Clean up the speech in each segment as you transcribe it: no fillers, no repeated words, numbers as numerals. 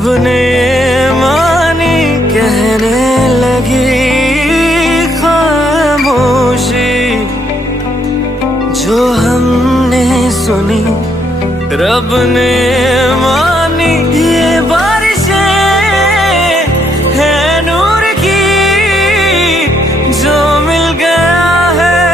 रब ने मानी कहने लगी खामोशी, जो हमने सुनी रब ने मानी। ये बारिशें है नूर की, जो मिल गया है,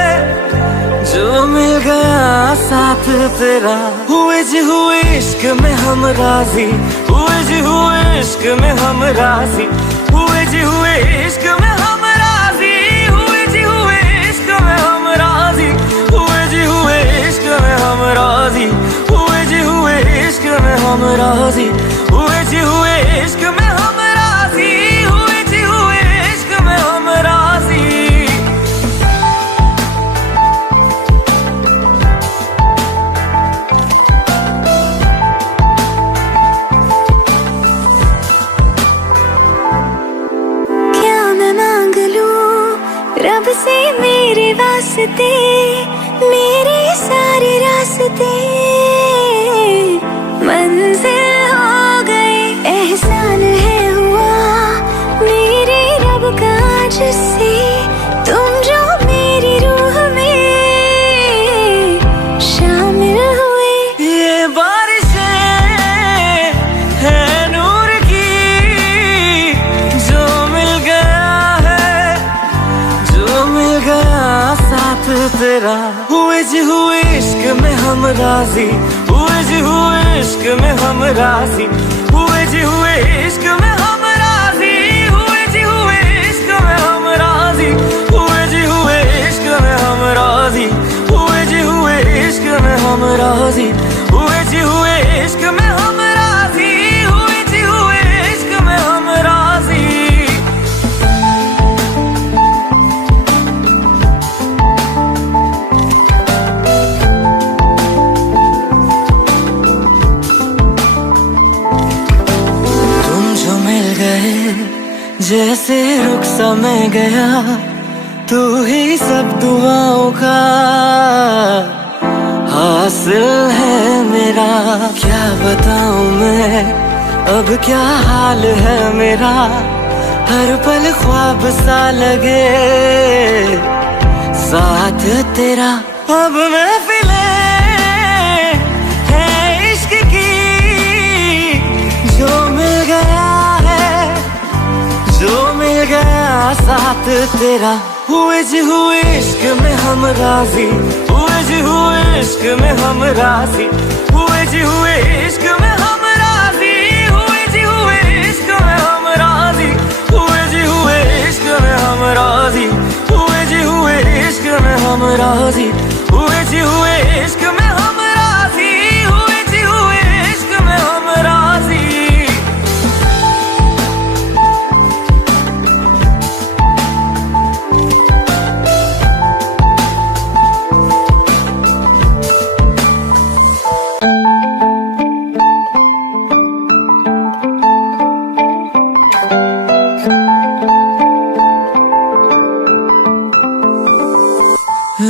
जो मिल गया साथ तेरा। हुए जी हुए इश्क में हम राजी, हुए जी हुए इश्क में हम राजी, हुए जी हुए इश्क में हम राजी, हुए जी हुए इश्क में हम राजी, हुए जी हुए इश्क में हम राजी, हुए जी हुए इश्क में हम राजी, हुए जी हुए इश्क में हम राजी, हुए जी हुए इश्क में हम राजी। रब से मेरे वास्ते, मेरे सारे रास्ते मंजिल हो गए। एहसान है हुआ मेरे रब का जिससे, तुम जो मेरी रूह में शामिल हुए। ये बारिशें है नूर की, जो मिल गया है, जो मिल गया साथ तेरा। हुए जी हुए इश्क में हम राजी, हुए जी हुए इश्क में हम राजी, हुए जी हुए इश्क में हम राजी, हुए जी हुए इश्क में हम राजी, हुए जी हुए इश्क में हम राजी, हुए जी हुए इश्क में हम राजी, हुए जी हुए इश्क में हम राजी, हुए जी हुए इश्क में हम राजी। जैसे रुख सा मैं गया, तू ही सब दुआओं का हासिल है मेरा। क्या बताऊं मैं अब क्या हाल है मेरा, हर पल ख्वाब सा लगे साथ तेरा। अब महफिलें है इश्क की, जो मिल गया है, जो मिल गया साथ तेरा। हुए जी हुए इश्क में हम राजी, हुए जी हुए इश्क में हम राजी, हुए जी हुए इश्क में हम राजी, हुए जी हुए इश्क में हम राजी, हुए जी हुए इश्क में हम राजी, हुए जी हुए इश्क में हम राजी, हुए जी हुए इश्क में हम राजी, हुए जी हुए इश्क में हम राजी।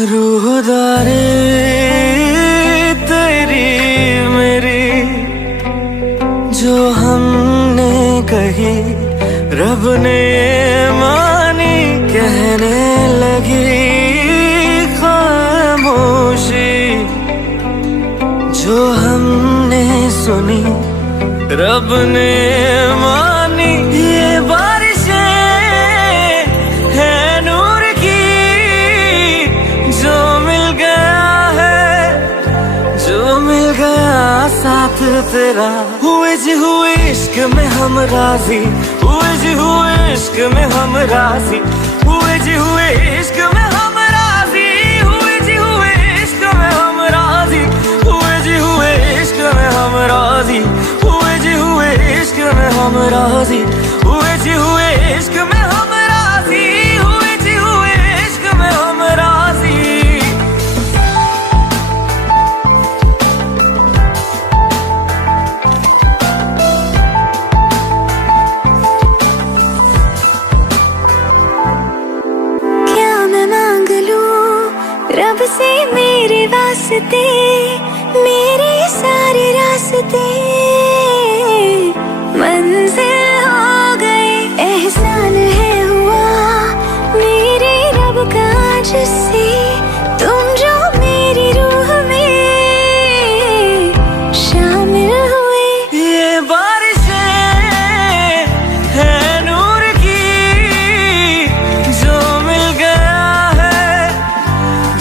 रूहदारी तेरी मेरी, जो हमने कही रब ने मानी कहने लगी खामोशी, जो हमने सुनी रब ने मानी। ये बारिशें है नूर की, जो मिल गया है, जो मिल गया साथ तेरा। हुए जी हुए इश्क में हम राजी, हुए जी हुए इश्क में हम राजी, हुए जी हुए इश्क में हम राजी, हुए जी हुए इश्क में हम राजी, हुए जी हुए इश्क में हम राजी, हुए जी हुए इश्क में हम राजी, हुए जी हुए इश्क में हम राजी, हुए जी हुए इश्क में हम राजी। रब से मेरे वास्ते, मेरे सारे रास्ते मंजिल हो गई, एहसान है हुआ मेरे रब का जिससे तुम जो मेरी रूह में शामिल हुए। ये बारिशें है नूर की, जो मिल गया है,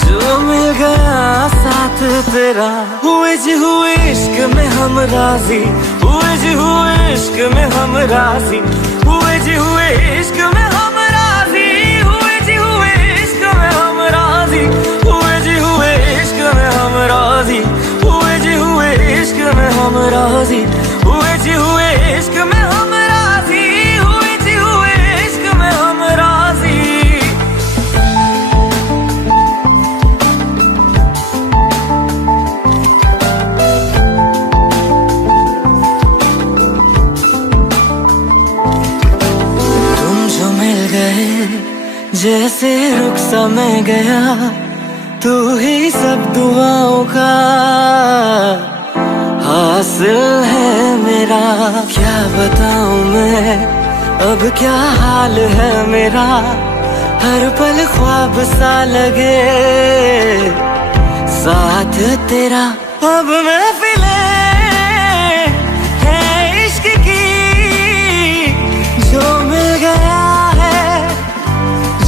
जो मिल गया साथ तेरा। हुए जी हुए इश्क में हम राजी, हुए जी हुए इश्क में हम राजी, हुए जी हुए इश्क में हम राजी, हुए जी हुए इश्क में हम राजी, हुए जी हुए इश्क में हम राजी, हुए जी हुए इश्क में हम राजी, हुए जी हुए इश्क में हम राजी, हुए जी हुए इश्क में हम राजी। जैसे रुख सा मैं गया, तू ही सब दुआओं का हासिल है मेरा। क्या बताऊं मैं अब क्या हाल है मेरा, हर पल ख्वाब सा लगे साथ तेरा। अब महफिलें है इश्क की, जो मिल गया है,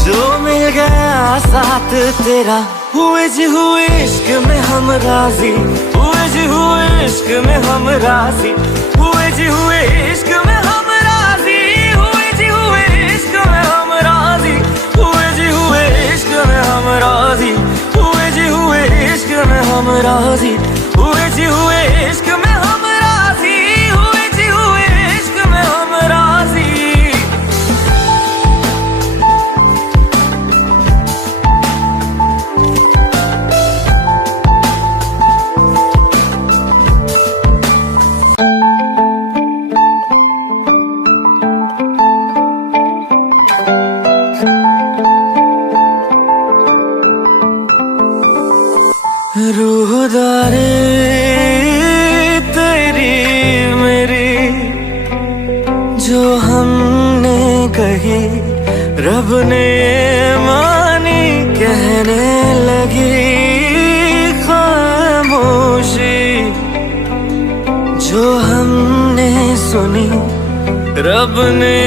जो मिल गया साथ तेरा। हुए जी हुए इश्क में हम राजी, हुए जी हुए इश्क में हम राजी, हुए जी हुए इश्क में हम राजी, हुए जी हुए इश्क में हम राजी, हुए जी हुए इश्क में हम राजी, हुए जी हुए इश्क में हम राजी, हुए जी हुए इश्क में हम राजी, हुए जी हुए इश्क में हम राजी। रूहदारी तेरी मेरी जो हमने कही, रब ने मानी, कहने लगी खामोशी। जो हमने सुनी, रब ने